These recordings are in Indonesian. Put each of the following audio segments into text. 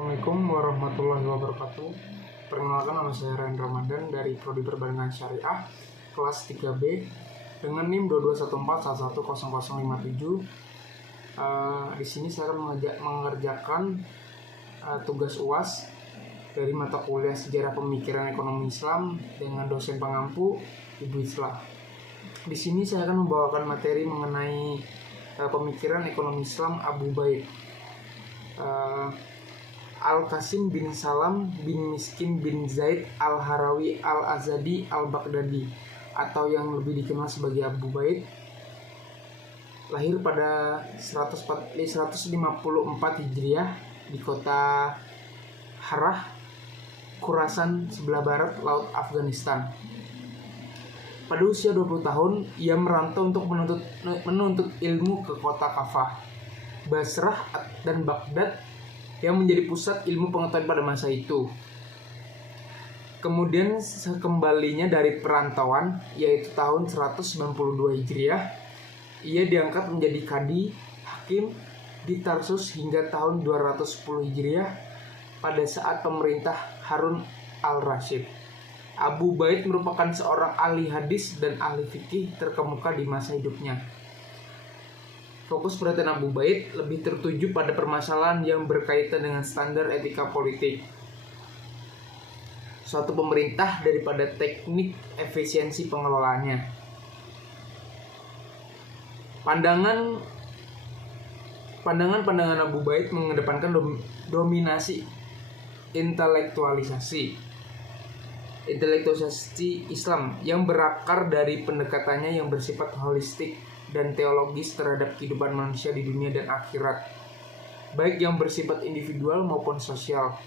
Assalamualaikum warahmatullahi wabarakatuh. Perkenalkan, nama saya Ryan Ramadan dari Prodi Perbankan Syariah kelas 3B dengan NIM 2214110057. Di sini saya akan mengerjakan tugas UAS dari mata kuliah Sejarah Pemikiran Ekonomi Islam dengan dosen pengampu Ibu Islah. Di sini saya akan membawakan materi mengenai pemikiran ekonomi Islam Abu Baid, Al-Qasim bin Salam bin Miskin bin Zaid Al-Harawi Al-Azadi Al-Baghdadi, atau yang lebih dikenal sebagai Abu Baid, lahir pada 154 Hijriah di kota Harrah, Khurasan sebelah barat laut Afghanistan. Pada usia 20 tahun, ia merantau untuk menuntut ilmu ke kota Kafah, Basrah, dan Baghdad yang menjadi pusat ilmu pengetahuan pada masa itu. Kemudian sekembalinya dari perantauan, yaitu tahun 192 Hijriah, ia diangkat menjadi kadi hakim di Tarsus hingga tahun 210 Hijriah pada saat pemerintah Harun al-Rasyid. Abu Baid merupakan seorang ahli hadis dan ahli fikih terkemuka di masa hidupnya. Fokus perhatian Abu Baid lebih tertuju pada permasalahan yang berkaitan dengan standar etika politik suatu pemerintah daripada teknik efisiensi pengelolaannya. Pandangan Abu Baid mengedepankan dominasi intelektualisasi Islam yang berakar dari pendekatannya yang bersifat holistik dan teologis terhadap kehidupan manusia di dunia dan akhirat, baik yang bersifat individual maupun sosial.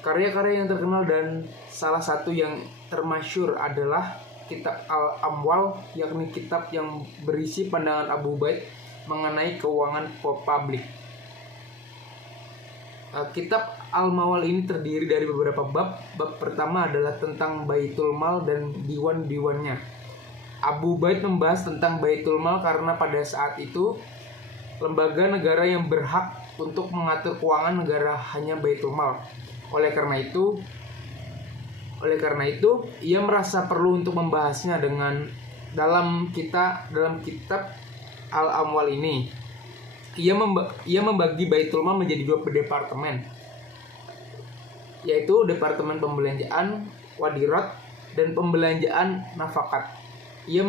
Karya-karya yang terkenal dan salah satu yang termasyhur adalah Kitab Al-Amwal, yakni kitab yang berisi pandangan Abu Baid mengenai keuangan publik. Kitab Al-Mawal ini terdiri dari beberapa bab. Bab pertama adalah tentang Baitul Mal dan diwan-diwannya. Abu Baid membahas tentang Baitul Mal karena pada saat itu lembaga negara yang berhak untuk mengatur keuangan negara hanya Baitul Mal. Oleh karena itu, ia merasa perlu untuk membahasnya dalam kitab Al-Amwal ini. Ia membagi Baitul Mal menjadi 2 departemen, yaitu Departemen Pembelanjaan Wadirat dan Pembelanjaan Nafakat. Ia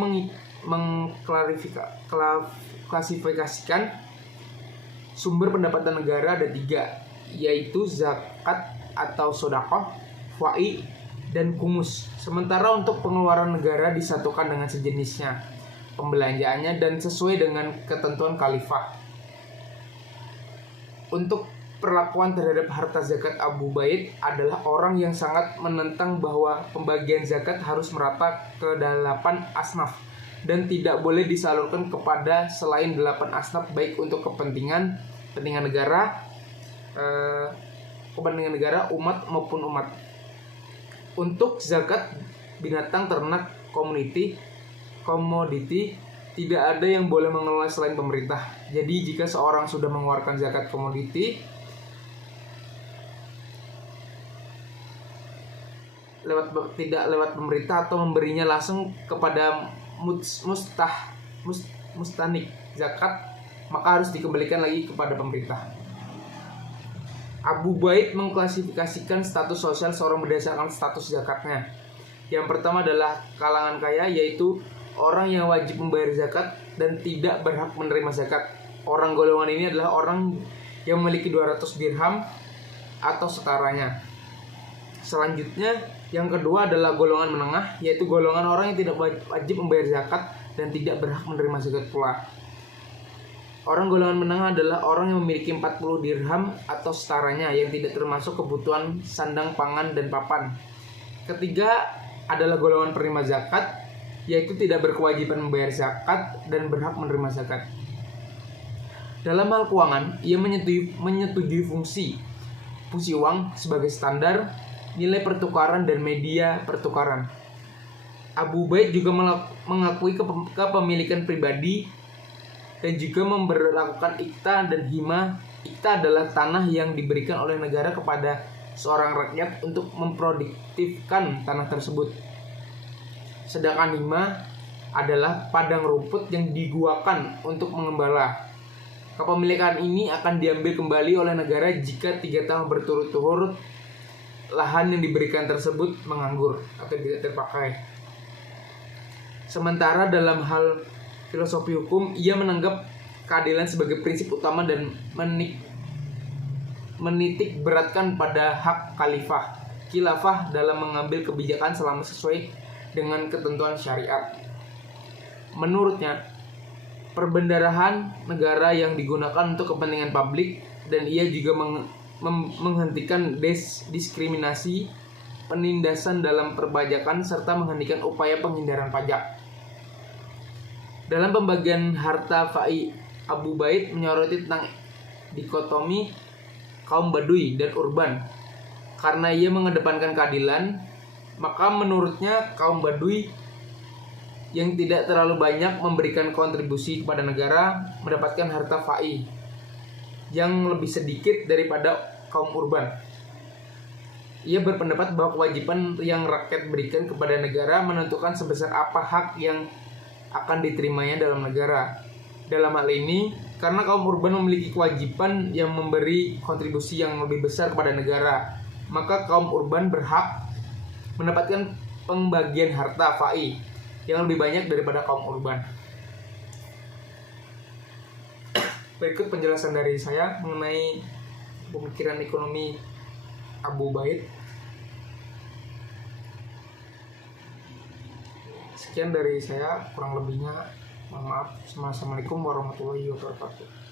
mengklasifikasikan sumber pendapatan negara ada 3, yaitu zakat atau sodakoh, fai, dan kumus. Sementara untuk pengeluaran negara disatukan dengan sejenisnya pembelanjaannya dan sesuai dengan ketentuan khalifah. Untuk perlakuan terhadap harta zakat, Abu Baid adalah orang yang sangat menentang bahwa pembagian zakat harus merata ke 8 asnaf dan tidak boleh disalurkan kepada selain 8 asnaf, baik untuk kepentingan negara, umat maupun umat. Untuk zakat binatang, ternak, komoditi tidak ada yang boleh mengelola selain pemerintah. Jadi jika seorang sudah mengeluarkan zakat komoditi tidak lewat pemerintah atau memberinya langsung kepada mustanik zakat, maka harus dikembalikan lagi kepada pemerintah. Abu Baid mengklasifikasikan status sosial seorang berdasarkan status zakatnya. Yang pertama adalah kalangan kaya, yaitu orang yang wajib membayar zakat dan tidak berhak menerima zakat. Orang golongan ini adalah orang yang memiliki 200 dirham atau setaranya. Selanjutnya, yang kedua adalah golongan menengah, yaitu golongan orang yang tidak wajib membayar zakat dan tidak berhak menerima zakat pula. Orang golongan menengah adalah orang yang memiliki 40 dirham atau setaranya yang tidak termasuk kebutuhan sandang, pangan, dan papan. Ketiga adalah golongan penerima zakat, yaitu tidak berkewajiban membayar zakat dan berhak menerima zakat. Dalam hal keuangan, ia menyetujui fungsi uang sebagai standar, nilai pertukaran, dan media pertukaran. Abu Baid juga mengakui kepemilikan pribadi dan juga memberlakukan ikta dan hima ikta adalah tanah yang diberikan oleh negara kepada seorang rakyat untuk memproduktifkan tanah tersebut. Sedangkan hima adalah padang rumput yang diguakan untuk mengembala. Kepemilikan ini akan diambil kembali oleh negara jika 3 tahun berturut-turut lahan yang diberikan tersebut menganggur atau tidak terpakai. Sementara dalam hal filosofi hukum, ia menganggap keadilan sebagai prinsip utama dan menitik beratkan pada hak khilafah dalam mengambil kebijakan selama sesuai dengan ketentuan syariat. Menurutnya, perbendarahan negara yang digunakan untuk kepentingan publik, dan ia juga menghentikan diskriminasi, penindasan dalam perpajakan, serta menghentikan upaya penghindaran pajak. Dalam pembagian harta Fai, Abu Baid menyoroti tentang dikotomi kaum Baduy dan urban. Karena ia mengedepankan keadilan, maka menurutnya kaum Baduy yang tidak terlalu banyak memberikan kontribusi kepada negara mendapatkan harta Fai yang lebih sedikit daripada kaum urban. Ia berpendapat bahwa kewajiban yang rakyat berikan kepada negara menentukan sebesar apa hak yang akan diterimanya dalam negara. Dalam hal ini, karena kaum urban memiliki kewajiban yang memberi kontribusi yang lebih besar kepada negara, maka kaum urban berhak mendapatkan pembagian harta Fai yang lebih banyak daripada kaum urban. Berikut penjelasan dari saya mengenai pemikiran ekonomi Abu Baid. Sekian dari saya, kurang lebihnya mohon maaf. Assalamualaikum warahmatullahi wabarakatuh.